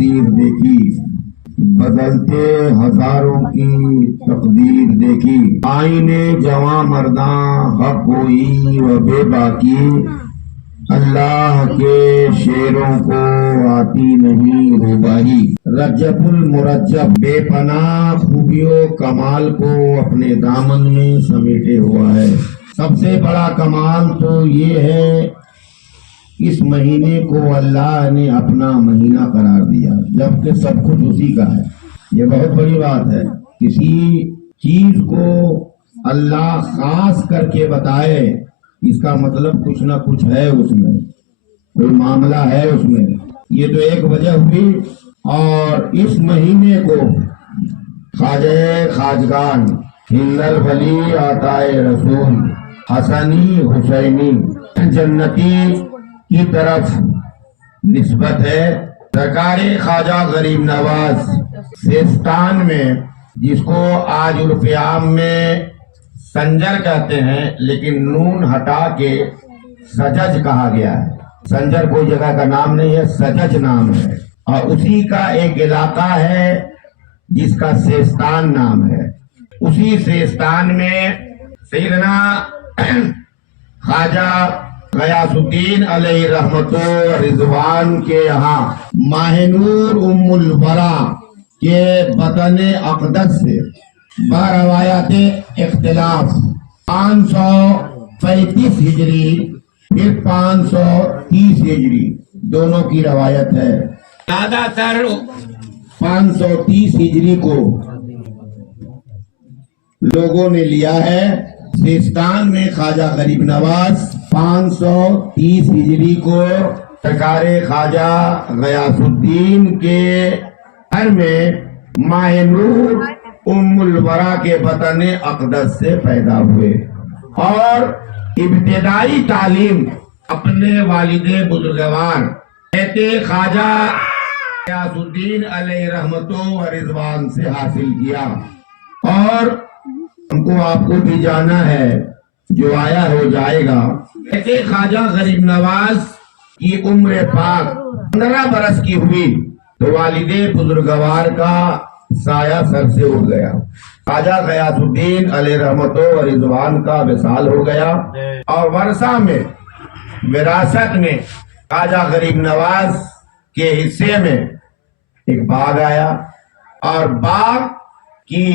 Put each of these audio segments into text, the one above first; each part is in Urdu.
تاثیر دیکھی، بدلتے ہزاروں کی تقدیر دیکھی، آئینے جواں مرداں حق گوئی و بے باکی، اللہ کے شیروں کو آتی نہیں روباہی، رجب المرجب بے پناہ خوبیوں کمال کو اپنے دامن میں سمیٹے ہوا ہے۔ سب سے بڑا کمال تو یہ ہے اس مہینے کو اللہ نے اپنا مہینہ قرار دیا، جبکہ سب کچھ اسی کا ہے۔ یہ بہت بڑی بات ہے، کسی چیز کو اللہ خاص کر کے بتائے، اس کا مطلب کچھ نہ کچھ ہے، اس میں کوئی معاملہ ہے اس میں۔ یہ تو ایک وجہ ہوئی، اور اس مہینے کو خواجہ خواجگان ہند الولی عطائے رسول حسنی حسینی جنتی کی طرف نسبت ہے۔ سرکار خواجہ غریب نواز سیستان میں، جس کو آج عرف عام میں سنجر کہتے ہیں، لیکن نون ہٹا کے سجج کہا گیا ہے۔ سنجر کوئی جگہ کا نام نہیں ہے، سجج نام ہے، اور اسی کا ایک علاقہ ہے جس کا سیستان نام ہے۔ اسی سیستان میں سیدنا خواجہ غیاث الدین علیہ رحمت و رضوان کے یہاں ماہ نور ام الورا کے بطن اقدس سے باروایات اختلاف 535 ہجری پھر 530 ہجری دونوں کی روایت ہے۔ زیادہ تر 530 ہجری کو لوگوں نے لیا ہے۔ سیستان میں خواجہ غریب نواز 530 ہجری کو سرکار خواجہ غیاث الدین کے گھر میں ماہ نور ام الورا کے بطن اقدس سے پیدا ہوئے، اور ابتدائی تعلیم اپنے والد بزرگوار خواجہ غیاث الدین علیہ رحمت و رضوان سے حاصل کیا۔ اور ہم کو آپ کو بھی جانا ہے، جو آیا ہو جائے گا۔ خواجہ غریب نواز کی عمر پاک 15 برس کی ہوئی تو والد بزرگوار کا سایہ سر سے اٹھ گیا۔ خواجہ غیاث الدین علیہ رحمت و رضوان کا وصال ہو گیا، اور ورثہ میں، وراثت میں خواجہ غریب نواز کے حصے میں ایک باغ آیا، اور باغ کی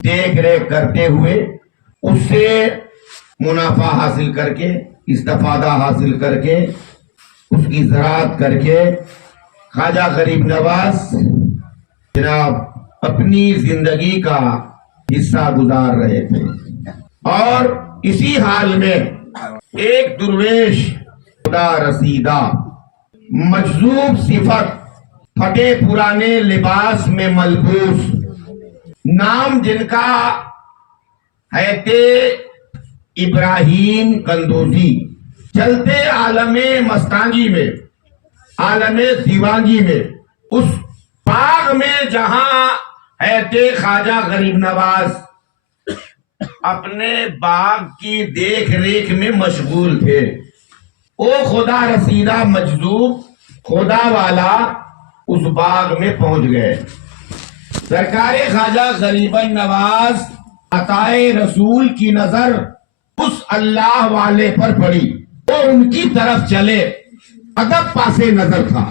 دیکھ ریکھ کرتے ہوئے اس سے منافع حاصل کر کے، استفادہ حاصل کر کے، اس کی زراعت کر کے خواجہ غریب نواز جناب اپنی زندگی کا حصہ گزار رہے تھے۔ اور اسی حال میں ایک درویش خدا رسیدہ مجذوب صفت، پھٹے پرانے لباس میں ملبوس، نام جن کا حیات ابراہیم قندوزی، چلتے عالم مستانگی میں، عالم دیوانگی میں، اس باغ میں جہاں حیات خواجہ غریب نواز اپنے باغ کی دیکھ ریکھ میں مشغول تھے، وہ خدا رسیدہ مجذوب خدا والا اس باغ میں پہنچ گئے۔ سرکار خواجہ غریب نواز عطائے رسول کی نظر اس اللہ والے پر پڑی، وہ ان کی طرف چلے، ادب پاسے نظر تھا۔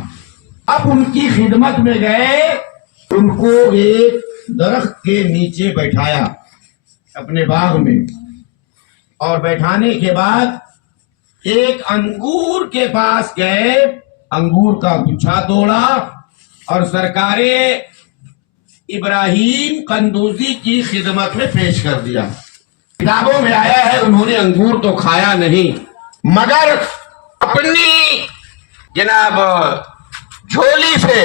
اب ان کی خدمت میں گئے، ان کو ایک درخت کے نیچے بیٹھایا اپنے باغ میں، اور بیٹھانے کے بعد ایک انگور کے پاس گئے، انگور کا گچھا توڑا، اور سرکار ابراہیم قندوزی کی خدمت میں پیش کر دیا۔ کتابوں میں آیا ہے انہوں نے انگور تو کھایا نہیں، مگر اپنی جناب جھولی سے،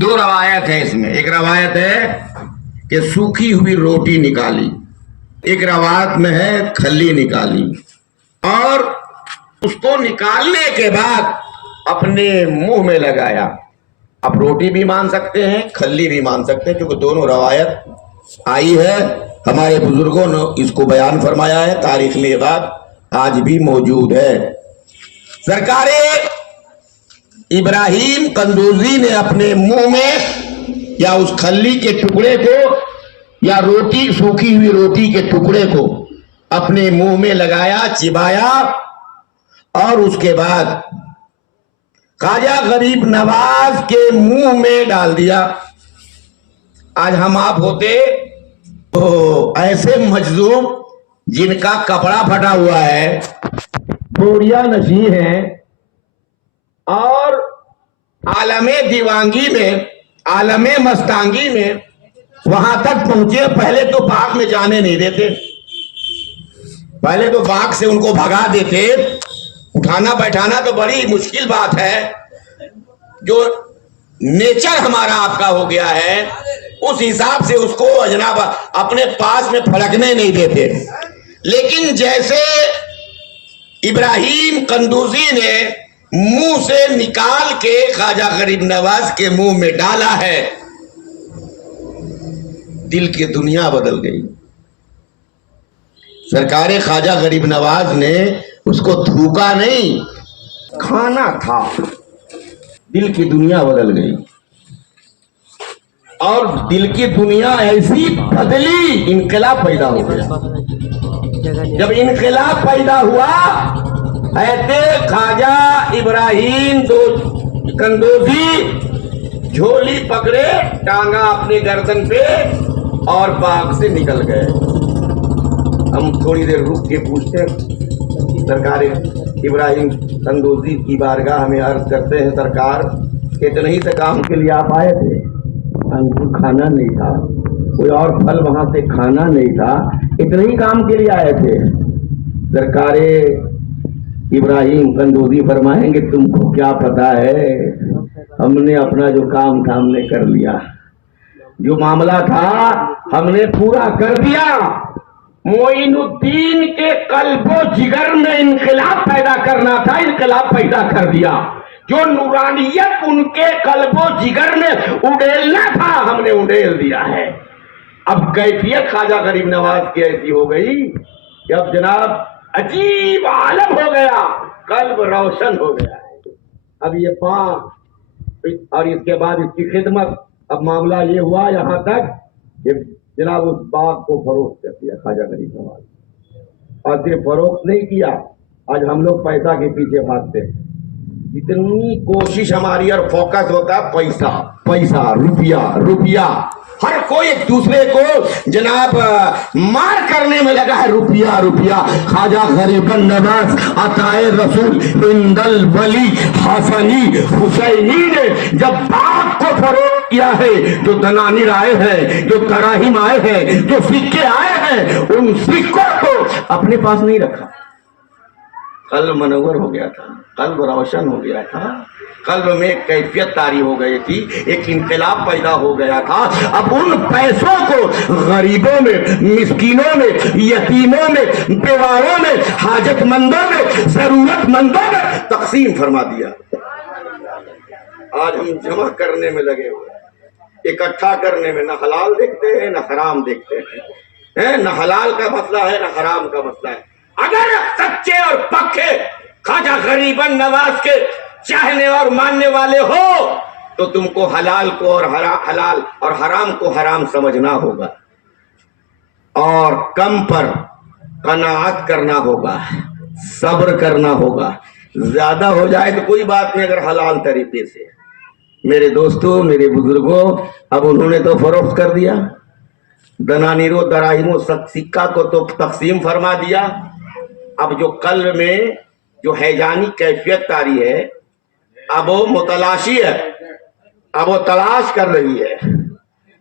دو روایت ہے اس میں، ایک روایت ہے کہ سوکھی ہوئی روٹی نکالی، ایک روایت میں ہے کھلی نکالی، اور اس کو نکالنے کے بعد اپنے منہ میں لگایا۔ آپ روٹی بھی مان سکتے ہیں، کھلی بھی مان سکتے ہیں، کیونکہ دونوں روایت آئی ہے، ہمارے بزرگوں نے اس کو بیان فرمایا ہے، تاریخ میں یہ بات آج بھی موجود ہے۔ سرکار ابراہیم قندوزی نے اپنے منہ میں یا اس کھلی کے ٹکڑے کو یا روٹی سوکھی ہوئی روٹی کے ٹکڑے کو اپنے منہ میں لگایا، چبایا، اور اس کے بعد خواجہ غریب نواز کے منہ میں ڈال دیا۔ آج ہم آپ ہوتے تو ایسے مجذوب جن کا کپڑا پھٹا ہوا ہے، بوریا نشیں ہیں، اور عالم دیوانگی میں، عالم مستانگی میں وہاں تک پہنچے، پہلے تو باغ میں جانے نہیں دیتے، پہلے تو باغ سے ان کو بھگا دیتے، اٹھانا بیٹھانا تو بڑی مشکل بات ہے، جو نیچر ہمارا آپ کا ہو گیا ہے اس حساب سے اس کو جناب اپنے پاس میں پھڑکنے نہیں دیتے۔ لیکن جیسے ابراہیم قندوزی نے منہ سے نکال کے خواجہ غریب نواز کے منہ میں ڈالا ہے، دل کی دنیا بدل گئی۔ سرکار خواجہ غریب نواز نے اس کو تھوکا نہیں، کھانا تھا، دل کی دنیا بدل گئی۔ اور دل کی دنیا ایسی بدلی، انقلاب پیدا ہو گیا۔ جب انقلاب پیدا ہوا، ایتے خواجہ ابراہیم قندوزی جھولی پکڑے، ٹانگا اپنے گردن پہ، اور باغ سے نکل گئے۔ ہم تھوڑی دیر رک کے پوچھتے ہیں، سرکار ابراہیم قندوزی کی بارگاہ ہمیں عرض کرتے ہیں، سرکار اتنے ہی سے کام کے لیے آپ آئے تھے؟ ہم کو کھانا نہیں تھا، کوئی اور پھل وہاں سے کھانا نہیں تھا، اتنے ہی کام کے لیے آئے تھے؟ سرکار ابراہیم قندوزی فرمائیں گے تم کو کیا پتا ہے، ہم نے اپنا جو کام تھا ہم نے کر لیا، جو معاملہ تھا ہم نے پورا کر دیا۔ معین الدین کے قلب و جگر میں انقلاب پیدا کرنا تھا، انقلاب پیدا کر دیا۔ جو نورانیت ان کے قلب و جگر میں اڈیلنا تھا ہم نے اڈیل دیا ہے۔ اب کیفیت خواجہ غریب نواز کی ایسی ہو گئی کہ اب جناب عجیب عالم ہو گیا، قلب روشن ہو گیا ہے۔ اب یہ پاک اور اس کے بعد اس کی خدمت، اب معاملہ یہ ہوا یہاں تک کہ جناب اس باغ کو فروخت کر دیا خواجہ غریب نواز، اور صرف فروخت نہیں کیا، آج ہم لوگ پیسہ کے پیچھے بھاگتے ہیں، جتنی کوشش ہماری اور فوکس ہوتا ہے پیسہ پیسہ، روپیہ روپیہ، ہر کوئی ایک دوسرے کو جناب مار کرنے میں لگا ہے، روپیہ روپیہ۔ خواجہ غریب نواز عطائے رسول عند الولی حسنی حسینی نے جب باغ کو فروخت کیا ہے، جو دنانیر آئے ہیں، جو دراہیم آئے ہیں، جو سکے آئے ہیں، ان سکوں کو اپنے پاس نہیں رکھا، قلب منور ہو گیا تھا، قلب روشن ہو گیا تھا، قلب میں ایک کیفیت طاری ہو گئی تھی، ایک انقلاب پیدا ہو گیا تھا۔ اب ان پیسوں کو غریبوں میں، مسکینوں میں، یتیموں میں، بیواؤں میں، حاجت مندوں میں، ضرورت مندوں میں تقسیم فرما دیا۔ آج ہم جمع کرنے میں لگے ہوئے، اکٹھا کرنے میں، نہ حلال دیکھتے ہیں نہ حرام دیکھتے ہیں، نہ حلال کا مسئلہ ہے نہ حرام کا مسئلہ ہے۔ اگر سچے اور پکے خواجہ غریب نواز کے چاہنے اور ماننے والے ہو تو تم کو حلال کو اور حلال اور حرام کو حرام سمجھنا ہوگا، اور کم پر قناعت کرنا ہوگا، صبر کرنا ہوگا۔ زیادہ ہو جائے تو کوئی بات نہیں، اگر حلال طریقے سے۔ میرے دوستوں، میرے بزرگوں، اب انہوں نے تو فروخت کر دیا، دنانیروں دراہیموں سکہ کو تو تقسیم فرما دیا۔ اب جو قلب میں جو حیجانی کیفیت طاری ہے، اب وہ متلاشی ہے، اب وہ تلاش کر رہی ہے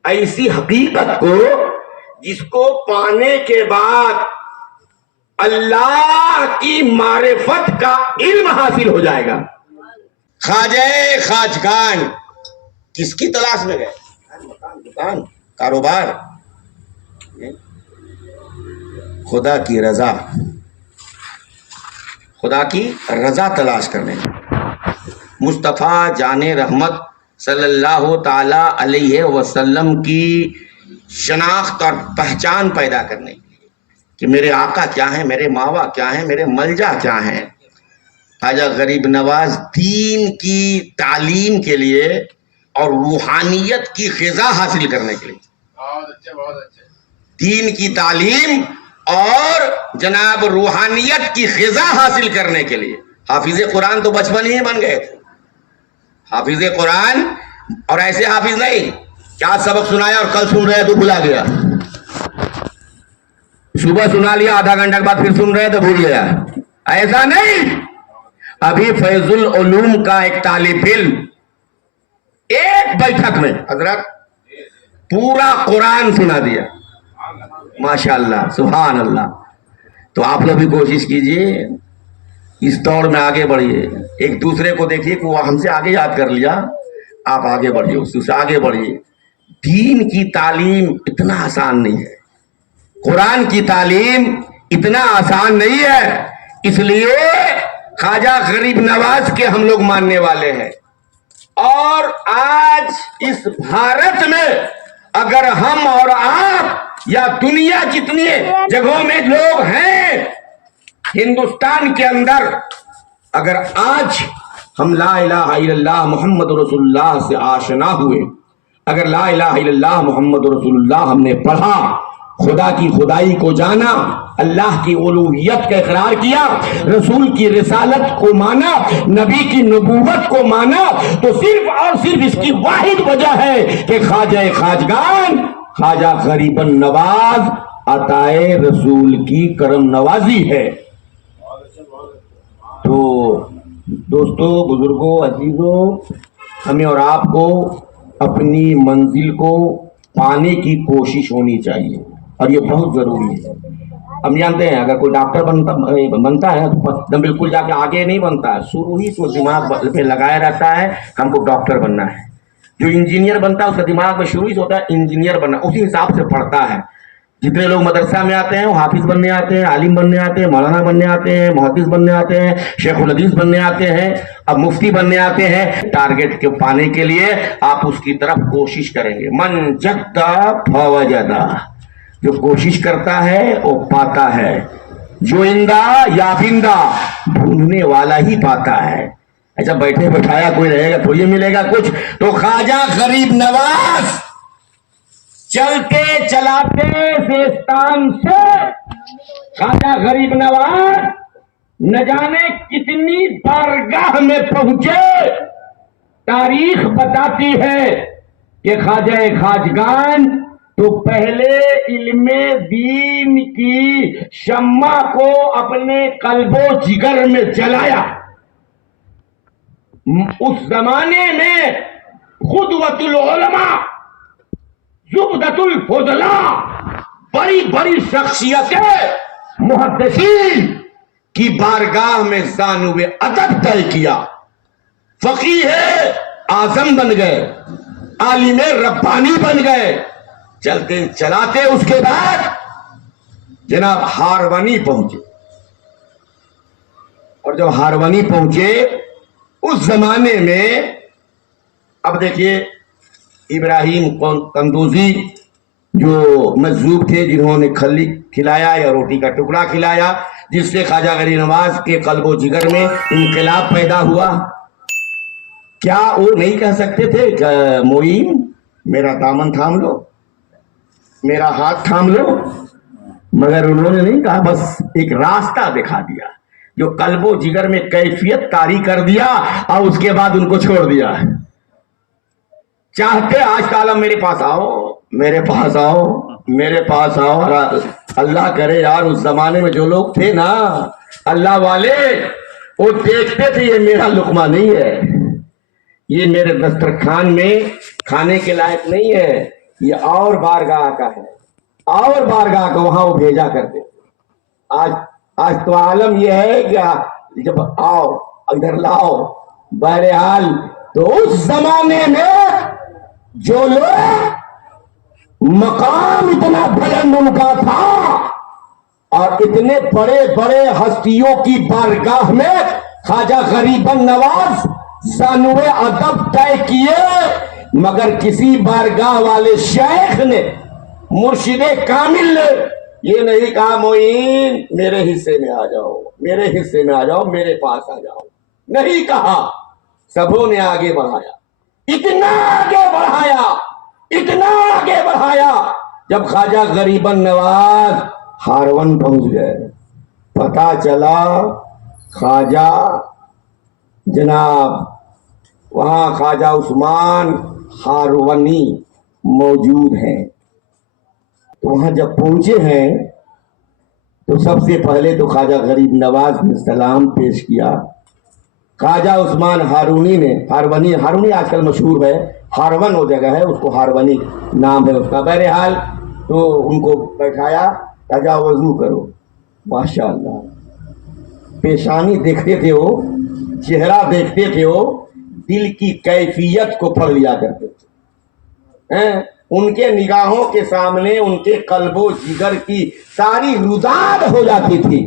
ایسی حقیقت کو جس کو پانے کے بعد اللہ کی معرفت کا علم حاصل ہو جائے گا۔ خواجہ خواجگان کس کی تلاش میں گئے؟ دکان، کاروبار، خدا کی رضا، خدا کی رضا تلاش کرنے، مصطفیٰ جان رحمت صلی اللہ تعالی علیہ وسلم کی شناخت اور پہچان پیدا کرنے کے لیے کہ میرے آقا کیا ہیں، میرے ماوا کیا ہیں، میرے ملجا کیا ہیں، خواجہ غریب نواز دین کی تعلیم کے لیے اور روحانیت کی غذا حاصل کرنے کے لیے، بہت اچھا دین کی تعلیم اور جناب روحانیت کی غذا حاصل کرنے کے لیے حافظ قرآن تو بچپن ہی بن گئے تھے، حافظ قرآن، اور ایسے حافظ نہیں کیا سبق سنایا اور کل سن رہے تو بھلا گیا، صبح سنا لیا آدھا گھنٹہ کے بعد پھر سن رہے تو بھول گیا، ایسا نہیں۔ ابھی فیض العلوم کا ایک طالب علم ایک بیٹھک میں حضرت پورا قرآن سنا دیا، ماشاءاللہ سبحان اللہ۔ تو آپ لوگ بھی کوشش کیجئے، اس دور میں آگے بڑھیے، ایک دوسرے کو دیکھیے کہ وہ ہم سے آگے یاد کر لیا، آپ آگے بڑھیے، اس سے آگے بڑھیے۔ دین کی تعلیم اتنا آسان نہیں ہے، قرآن کی تعلیم اتنا آسان نہیں ہے، اس لیے خواجہ غریب نواز کے ہم لوگ ماننے والے ہیں۔ اور آج اس بھارت میں اگر ہم اور آپ یا دنیا جتنی جگہوں میں لوگ ہیں ہندوستان کے اندر، اگر آج ہم لا الہ الا اللہ محمد رسول اللہ سے آشنا ہوئے، اگر لا الہ الا اللہ محمد رسول اللہ ہم نے پڑھا، خدا کی خدائی کو جانا، اللہ کی الوہیت کا اقرار کیا، رسول کی رسالت کو مانا، نبی کی نبوت کو مانا، تو صرف اور صرف اس کی واحد وجہ ہے کہ خواجہ خواجگان خواجہ غریب نواز عطائے رسول کی کرم نوازی ہے۔ تو دوستو، بزرگوں، عزیزوں، ہمیں اور آپ کو اپنی منزل کو پانے کی کوشش ہونی چاہیے، اور یہ بہت ضروری ہے۔ ہم جانتے ہیں اگر کوئی ڈاکٹر بنتا ہے تو بالکل جا کے آگے نہیں بنتا ہے، شروع ہی تو دماغ پہ لگایا رہتا ہے ہم کو ڈاکٹر بننا ہے۔ جو انجینئر بنتا ہے اس کا دماغ میں شروع ہی ہوتا ہے انجینئر بننا، اسی حساب سے پڑھتا ہے۔ جتنے لوگ مدرسہ میں آتے ہیں وہ حافظ بننے آتے ہیں، عالم بننے آتے ہیں، مولانا بننے آتے ہیں، محدث بننے آتے ہیں، شیخ الحدیث بننے آتے ہیں، اب مفتی بننے آتے ہیں۔ ٹارگٹ کے پانے کے لیے آپ اس کی طرف کوشش کریں گے۔ من جدہ فوجدہ، جو کوشش کرتا ہے وہ پاتا ہے، جو اندہ یافندہ، ڈھونڈنے والا ہی پاتا ہے۔ ایسا بیٹھے بٹھایا کوئی رہے گا تھوڑی ملے گا کچھ۔ تو خواجہ غریب نواز چلتے چلاتے سیستان سے خواجہ غریب نواز نہ جانے کتنی بارگاہ میں پہنچے۔ تاریخ بتاتی ہے کہ خواجہ خواجگان تو پہلے علم دین کی شمع کو اپنے قلب و جگر میں جلایا۔ اس زمانے میں قدوۃ العلماء، زبدۃ الفضلاء، بڑی بڑی شخصیتیں محدثین کی بارگاہ میں زانو ادب طے کیا، فقیہ اعظم بن گئے، عالم ربانی بن گئے۔ چلتے چلاتے اس کے بعد جناب ہارونی پہنچے، اور جب ہارونی پہنچے اس زمانے میں، اب دیکھیے ابراہیم قندوزی جو مجذوب تھے، جنہوں نے کھلی کھلایا یا روٹی کا ٹکڑا کھلایا، جس سے خواجہ غریب نواز کے قلب و جگر میں انقلاب پیدا ہوا، کیا وہ نہیں کہہ سکتے تھے کہ معین میرا دامن تھام لو، میرا ہاتھ تھام لو؟ مگر انہوں نے نہیں کہا، بس ایک راستہ دکھا دیا جو قلب و جگر میں کیفیت طاری کر دیا، اور اس کے بعد ان کو چھوڑ دیا۔ چاہتے آج کا عالم میرے پاس آؤ، میرے پاس آؤ، میرے پاس آؤ۔ اللہ کرے یار اس زمانے میں جو لوگ تھے نا اللہ والے، وہ دیکھتے تھے یہ میرا لقمہ نہیں ہے، یہ میرے دسترخوان میں کھانے کے لائق نہیں ہے، یہ اور بارگاہ کا ہے، اور بارگاہ کا، وہاں وہ بھیجا کرتے۔ آج تو عالم یہ ہے کہ جب آؤ ادھر لاؤ۔ بہرحال تو اس زمانے میں جو لوگ مقام اتنا بلند ان کا تھا، اور اتنے بڑے بڑے ہستیوں کی بارگاہ میں خواجہ غریب نواز زانو ادب طے کیے، مگر کسی بارگاہ والے شیخ نے، مرشد کامل نے یہ نہیں کہا معین میرے حصے میں آ جاؤ، میرے حصے میں آ جاؤ، میرے پاس آ جاؤ۔ نہیں کہا، سبوں نے آگے بڑھایا، اتنا آگے بڑھایا، اتنا آگے بڑھایا، جب خواجہ غریب نواز ہارون پہنچ گئے، پتا چلا خواجہ جناب وہاں خواجہ عثمان ہارونی موجود ہیں۔ تو وہاں جب پہنچے ہیں تو سب سے پہلے تو خواجہ غریب نواز نے سلام پیش کیا۔ خواجہ عثمان ہارونی آج کل مشہور ہے، ہارون وہ جگہ ہے، اس کو ہارونی نام ہے اس کا۔ بہرحال تو ان کو بیٹھایا، خواجہ وضو کرو۔ ماشاءاللہ پیشانی دیکھتے تھے وہ، چہرہ دیکھتے تھے وہ، دل کی کیفیت کو پڑھ لیا کرتے تھے۔ ان کے نگاہوں کے سامنے ان کے قلب و جگر کی ساری روداد ہو جاتی تھی۔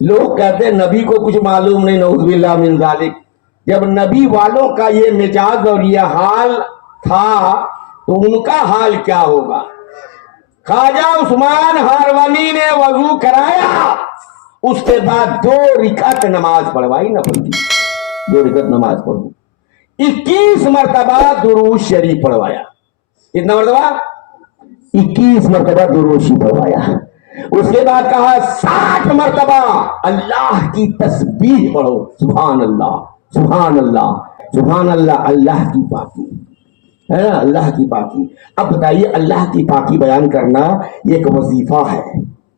لوگ کہتے ہیں نبی کو کچھ معلوم نہیں، نعوذ باللہ من ذالک۔ جب نبی والوں کا یہ مزاج اور یہ حال تھا تو ان کا حال کیا ہوگا؟ خواجہ عثمان ہارونی نے وضو کرایا، اس کے بعد 2 رکعت نماز پڑھوائی، نفل کی 2 رکعت نماز پڑھو، 21 مرتبہ درود شریف پڑھوایا۔ کتنا مرتبہ؟ 21 مرتبہ درود شریف پڑھوایا۔ اس کے بعد کہا 60 مرتبہ اللہ کی تسبیح پڑھو، سبحان اللہ سبحان اللہ سبحان اللہ، اللہ کی پاکی ہے نا، اللہ کی پاکی۔ اب بتائیے اللہ کی پاکی بیان کرنا یہ ایک وظیفہ ہے،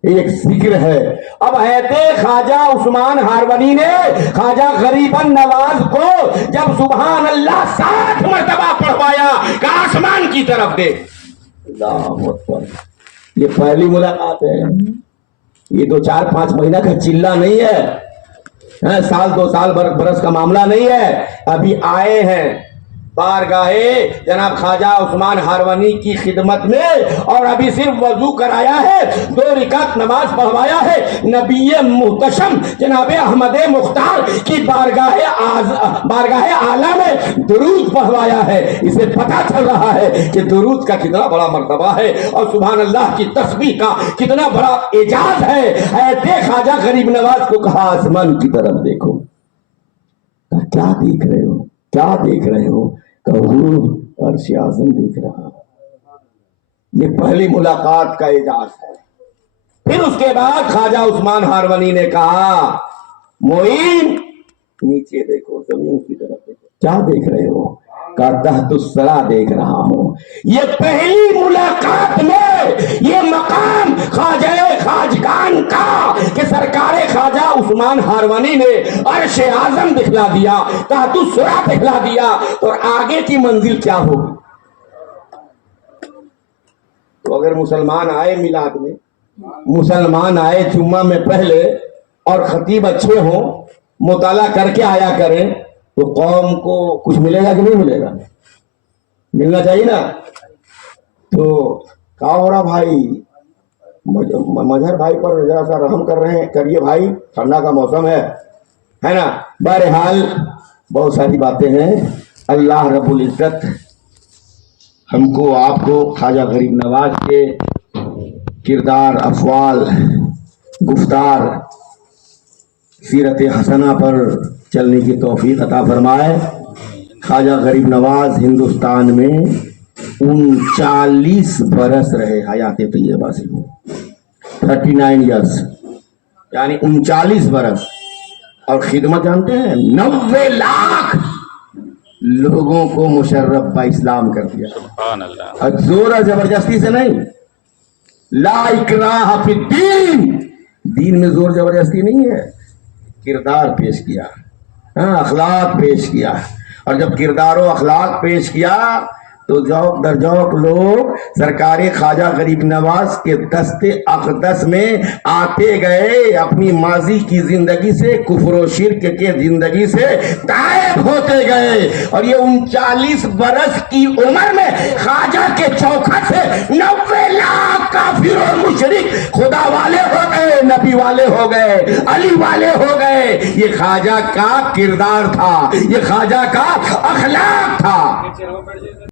ایک ذکر ہے۔ اب حضرت خواجہ عثمان ہارونی نے خواجہ غریب نواز کو جب سبحان اللہ 60 مرتبہ پڑھوایا کہ آسمان کی طرف دیکھ۔ اللہ اکبر، یہ پہلی ملاقات ہے، یہ تو 4-5 مہینہ کا چلہ نہیں ہے، سال 2 سال برس کا معاملہ نہیں ہے۔ ابھی آئے ہیں بارگاہ جناب خواجہ عثمان ہارونی کی خدمت میں، اور ابھی صرف وضو کرایا ہے، 2 رکعت نماز پڑھوایا ہے، نبی محتشم جناب احمد مختار کی بارگاہ اعلیٰ میں درود پڑھوایا ہے۔ اسے پتہ چل رہا ہے کہ درود کا کتنا بڑا مرتبہ ہے اور سبحان اللہ کی تسبیح کا کتنا بڑا اعجاز ہے۔ اے خواجہ غریب نواز کو کہا آسمان کی طرف دیکھو۔ کیا دیکھ رہے ہو؟ کیا دیکھ رہے ہو؟ کہ حضور عرش اعظم دیکھ رہا۔ یہ پہلی ملاقات کا اعجاز ہے۔ پھر اس کے بعد خواجہ عثمان ہارونی نے کہا معین نیچے دیکھو، زمین کی طرف دیکھو۔ کیا دیکھ رہے ہو؟ کہ تحت الثری دیکھ رہا ہوں۔ یہ پہلی ملاقات میں یہ مقام خواجہ خواجگان کا کہ سرکار خواجہ عثمان ہارونی نے عرش اعظم دکھلا دیا، تحت الثری دکھلا دیا، اور آگے کی منزل کیا ہوگی؟ تو اگر مسلمان آئے میلاد میں، مسلمان آئے جمعہ میں پہلے، اور خطیب اچھے ہوں، مطالعہ کر کے آیا کریں، تو قوم کو کچھ ملے گا کہ نہیں ملے گا؟ ملنا چاہیے نا۔ تو کہا ہو رہا بھائی، مظہر بھائی پر ذرا سا رحم کر رہے ہیں، کریے بھائی، ٹھنڈا کا موسم ہے نا۔ بہرحال بہت ساری باتیں ہیں۔ اللہ رب العزت ہم کو آپ کو خواجہ غریب نواز کے کردار، افعال، گفتار، سیرت حسنہ پر چلنے کی توفیق عطا فرمائے۔ خواجہ غریب نواز ہندوستان میں 39 برس رہے حیات طیبہ سے، 39 ایئرس، یعنی 39 برس، اور خدمت جانتے ہیں 90 لاکھ لوگوں کو مشرف با اسلام کر دیا۔ سبحان اللہ۔ اور زور اور زبردستی سے نہیں، لا اکراہ فی الدین، دین میں زور زبردستی نہیں ہے، کردار پیش کیا، اخلاق پیش کیا، اور جب کردار و اخلاق پیش کیا تو ذوق در ذوق لوگ سرکار خواجہ غریب نواز کے دست اقدس میں آتے گئے، اپنی ماضی کی زندگی سے، کفر و شرک کے زندگی سے غائب ہوتے گئے، اور یہ 39 برس کی عمر میں خواجہ کے چوکھٹ سے 90 لاکھ کافر و مشرک خدا والے ہو گئے، نبی والے ہو گئے، علی والے ہو گئے۔ یہ خواجہ کا کردار تھا، یہ خواجہ کا اخلاق تھا۔